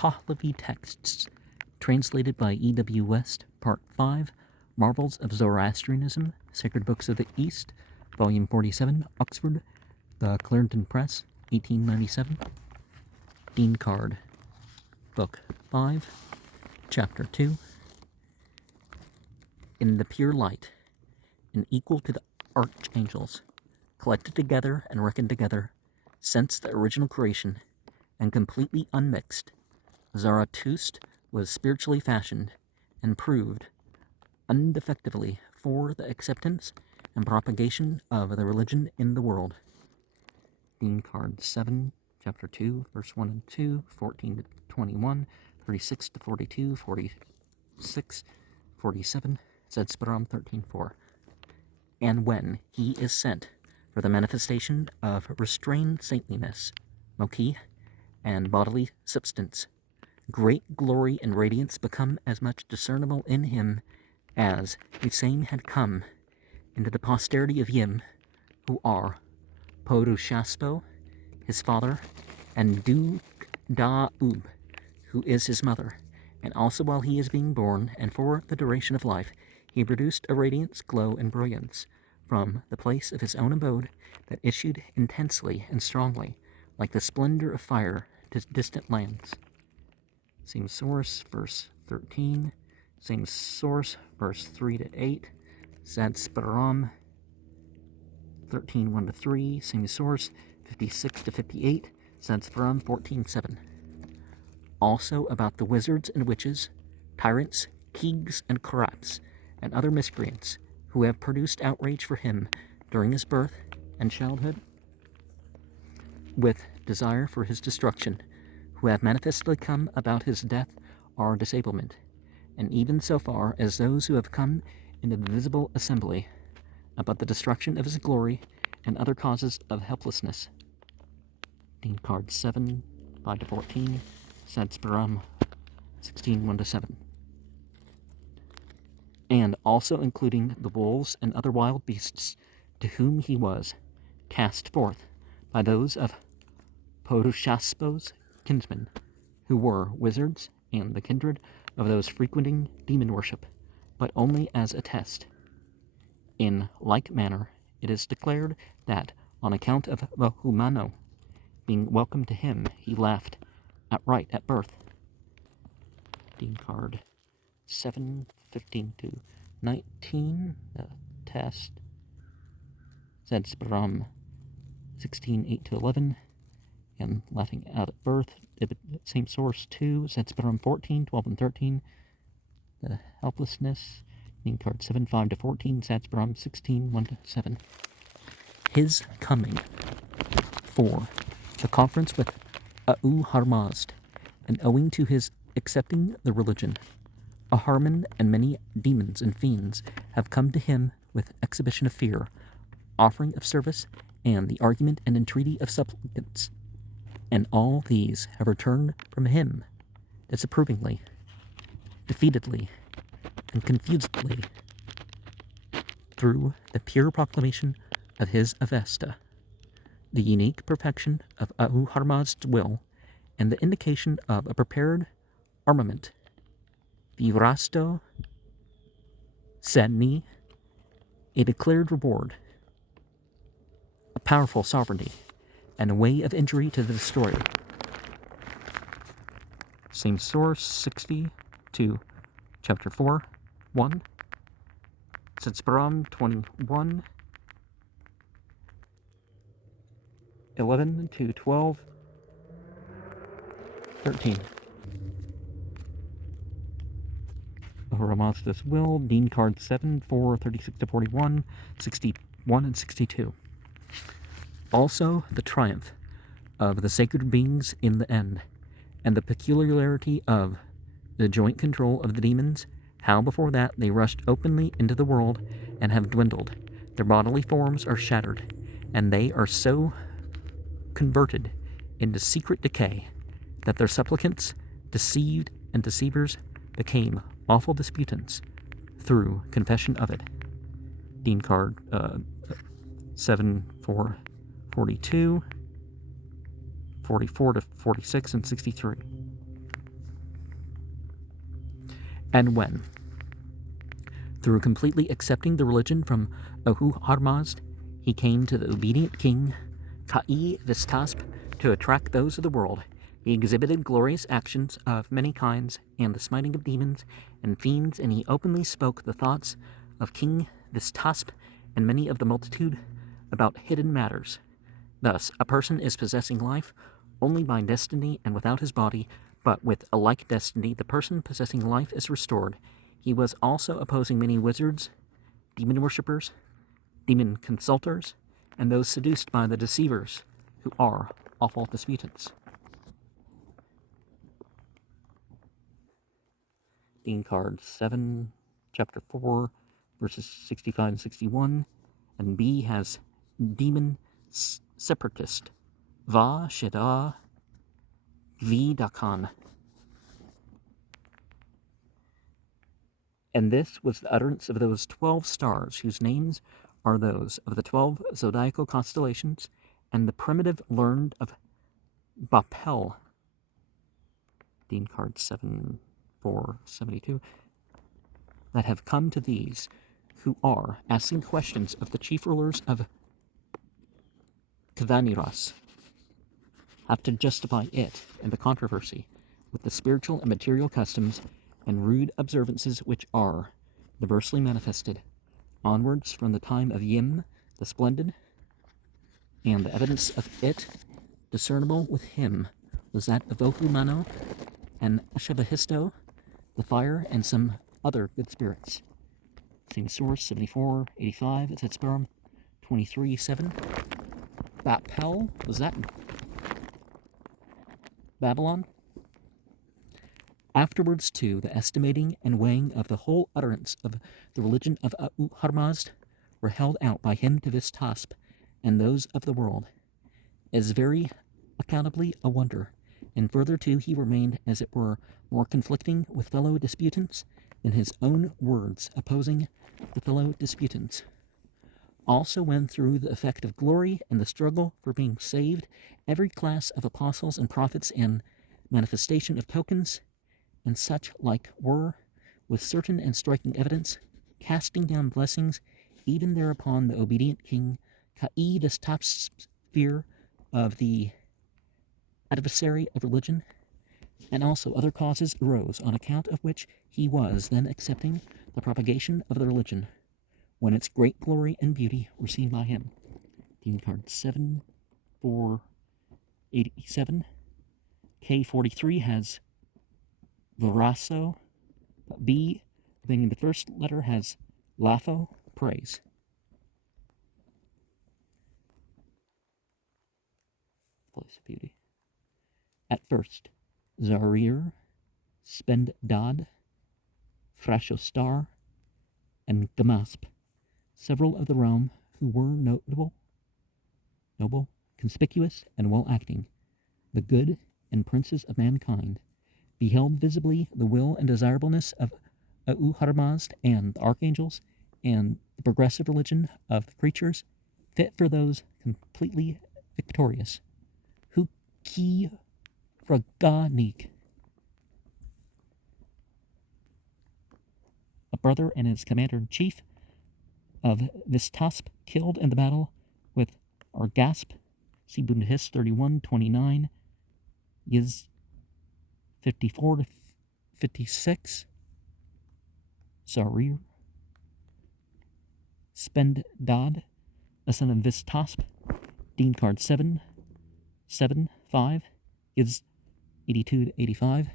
Pahlavi Texts, translated by E.W. West, Part 5, Marvels of Zoroastrianism, Sacred Books of the East, Volume 47, Oxford, The Clarendon Press, 1897. Dinkard, Book 5, Chapter 2. In the pure light, and equal to the archangels, collected together and reckoned together, since the original creation, and completely unmixed, Zarathustra was spiritually fashioned and proved undefectively for the acceptance and propagation of the religion in the world. Dinkard 7, Chapter 2, verse 1 and 2, 14 to 21, 36 to 42, 46, 47, Zedspiram 13:4. And when he is sent for the manifestation of restrained saintliness, Moki, and bodily substance, great glory and radiance become as much discernible in him as the same had come into the posterity of Yim, who are Podushaspo, his father, and Duk-da-ub, who is his mother. And also while he is being born, and for the duration of life, he produced a radiance, glow, and brilliance from the place of his own abode that issued intensely and strongly, like the splendor of fire, to distant lands. Same source, verse 13. Same source, verse 3 to 8. Zedspiram 13, 1 to 3. Same source, 56 to 58. Zedspiram 14:7. Also about the wizards and witches, tyrants, keegs, and craps, and other miscreants, who have produced outrage for him during his birth and childhood, with desire for his destruction, who have manifestly come about his death or disablement, and even so far as those who have come into the visible assembly about the destruction of his glory and other causes of helplessness. Dinkard 7, 5 to 14, Zedspiram 16, 1 to 7. And also including the wolves and other wild beasts, to whom he was cast forth by those of Podushaspo's kinsmen, who were wizards and the kindred of those frequenting demon worship, but only as a test. In like manner, it is declared that on account of Vahumano being welcome to him, he laughed outright at birth. Dinkard 7, 15 to 19, the test. Zedspiram 16, 8 to 11, and laughing out at birth. Same source 2, Zedspiram 14, 12 and 13, the helplessness. Dinkard 7, 5 to 14, Zedspiram 16, 1 to 7. His coming for the conference with Harmazd, and owing to his accepting the religion, Aharman and many demons and fiends have come to him with exhibition of fear, offering of service, and the argument and entreaty of supplicants, and all these have returned from him disapprovingly, defeatedly, and confusedly, through the pure proclamation of his Avesta, the unique perfection of Harmazd's will, and the indication of a prepared armament, Virasto Sadni, a declared reward, a powerful sovereignty, and a way of injury to the destroyer. Same source, 60 to Chapter 4, 1. Zedspiram 21, 11 to 12, 13. Ramazda's will, Dinkard 7, 4, 36 to 41, 61 and 62. Also the triumph of the sacred beings in the end, and the peculiarity of the joint control of the demons, how before that they rushed openly into the world and have dwindled. Their bodily forms are shattered, and they are so converted into secret decay that their supplicants, deceived and deceivers, became awful disputants through confession of it. Dinkard 7, 4, 42, 44 to 46, and 63. And when, through completely accepting the religion from Ahura-Mazda, he came to the obedient king, Ka-i-Vistasp, to attract those of the world, he exhibited glorious actions of many kinds, and the smiting of demons and fiends, and he openly spoke the thoughts of King Vistasp and many of the multitude about hidden matters. Thus, a person is possessing life only by destiny and without his body, but with a like destiny the person possessing life is restored. He was also opposing many wizards, demon worshippers, demon consulters, and those seduced by the deceivers, who are awful disputants. Dinkard 7, chapter 4, verses 65 and 61, and B has demon separatist, Va Sheda V Dakan. And this was the utterance of those 12 stars, whose names are those of the 12 zodiacal constellations, and the primitive learned of Bapel, Dinkard 7:472, that have come to these, who are asking questions of the chief rulers of Kvaniras, have to justify it and the controversy with the spiritual and material customs and rude observances which are diversely manifested onwards from the time of Yim the Splendid, and the evidence of it discernible with him was that of Vohumano and Shabahisto, the fire, and some other good spirits. Same source, 7485, it's at Sperm 23:7. Bapel, was that Babylon? Afterwards, too, the estimating and weighing of the whole utterance of the religion of Ahura-Mazda were held out by him to Vistasp and those of the world, as very accountably a wonder, and further too he remained, as it were, more conflicting with fellow disputants than his own words opposing the fellow disputants. Also, when through the effect of glory and the struggle for being saved, every class of apostles and prophets and manifestation of tokens and such like were, with certain and striking evidence, casting down blessings even thereupon the obedient king, Ka-i-Vistap's fear of the adversary of religion, and also other causes arose, on account of which he was then accepting the propagation of the religion, when its great glory and beauty were seen by him. Dinkard 7:487. K43 has Veraso, B, being the first letter, has Lapho, praise. Place of beauty. At first, Zarir, Spend-Dad, Frashostar, and Gamasp, several of the realm who were noble, conspicuous, and well-acting, the good and princes of mankind, beheld visibly the will and desirableness of Ahura-Mazda and the archangels, and the progressive religion of the creatures, fit for those completely victorious, who ki Raganik, a brother and his commander-in-chief of Vistasp, killed in the battle with Argasp, see Bundahis 31:29, Yiz 54-56, Zarir, Spend-Dad, a son of Vistasp, Dinkard 7:7-5, Yiz 82-85,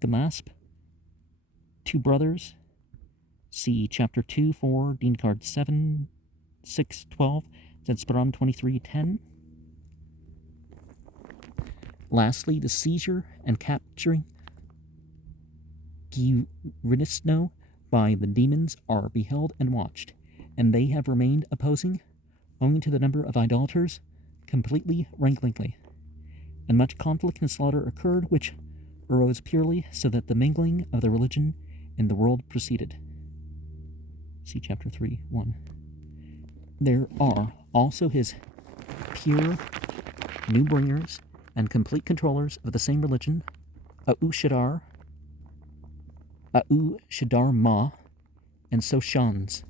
Gamasp, two brothers, see chapter 2-4, Dinkard 7:6-12, Zedspram 23:10. Lastly, the seizure and capturing Giridisno by the demons are beheld and watched, and they have remained opposing, owing to the number of idolaters, completely ranklingly. And much conflict and slaughter occurred, which arose purely so that the mingling of the religion in the world proceeded. See chapter 3:1. There are also his pure new bringers and complete controllers of the same religion, Aushadar, A'u Shadar Ma, and Soshans,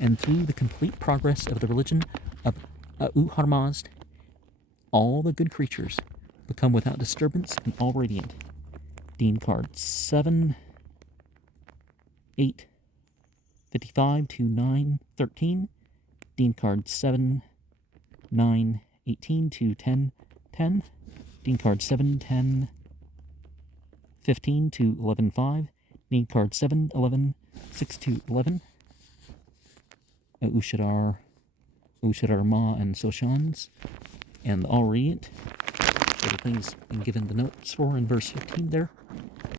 and through the complete progress of the religion of A'u Harmazd, all the good creatures become without disturbance and all radiant. Dinkard 7, 8, 55 to 9, 13. Dinkard 7, 9, 18 to 10, 10. Dinkard 7, 10, 15 to 11, 5. Dinkard 7, 11, 6 to 11. Ushadar Ma, and Soshans, and the all radiant. Everything's been given the notes for in verse 15 there.